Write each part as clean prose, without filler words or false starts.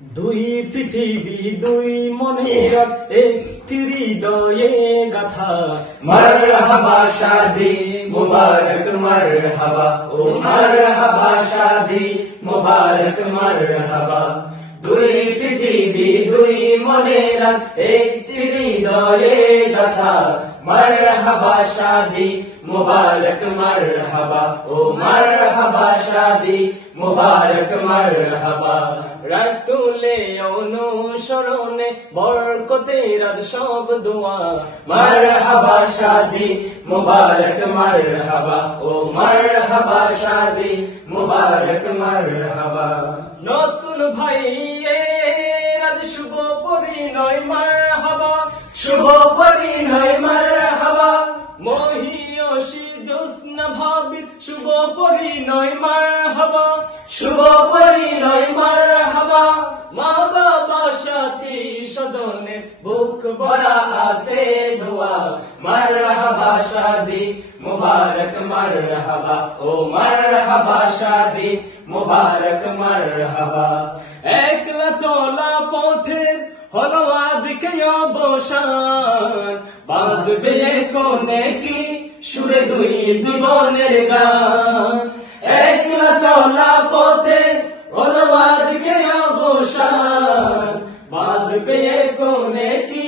দুই পৃথিবী দুই মনের একটি হৃদয়ে গাথা। मरहबा शादी मुबारक मरहबा ओ मरहबा शादी मुबारक मरहबा। দুই পৃথিবী দুই মনের একটি হৃদয়ে গাথা। मरहबा शादी मुबारक मरहबा ओ मरहबा शादी मुबारक मरहबा। রাসূলে অনুসরণে বরকতের সব দোয়া। मरहबा शादी मुबारक मरहबा ओ मरहबा शादी मुबारक मरहबा। নতুন ভাইয়ের আজ শুভ পরিণয় মারহাবা। শুভ পরিণয় মরহবা। মহিয়সী জ্যোৎস্না ভাবির শুভ পরিণয় মারহাবা। শুভ পরিণয় মরহবা। মা বাবা সাথী স্বজনে বুক বড়া আছে দোয়া। मरहबा शादी मुबारक मरहबा ओ मरहबा शादी मुबारक मरहबा। একলা চলা পথের হলো আজকে অবসান। বাজবে কোনে কি সুরে দুই জীবনের গান। একলা চলা পথে হলো আজকে অবসান। বাজবে কোনে কি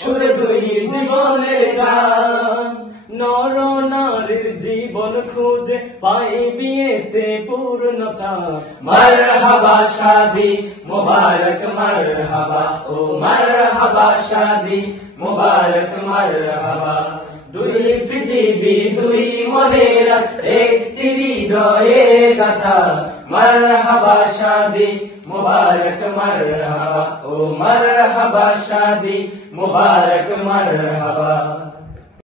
সুরে দুই জীবনের গান। নর নারীর জীবন খুঁজে পাই বিয়েতে পূর্ণতা। मरहबा शादी मुबारक मरहबा ओ मरहबा शादी मुबारक मरहबा। দুই পৃথিবী দুই মনের একটি হৃদয়ে গাথা। मरहबा शादी मुबारक मरहबा ओ मरहबा शादी मुबारक मरहबा।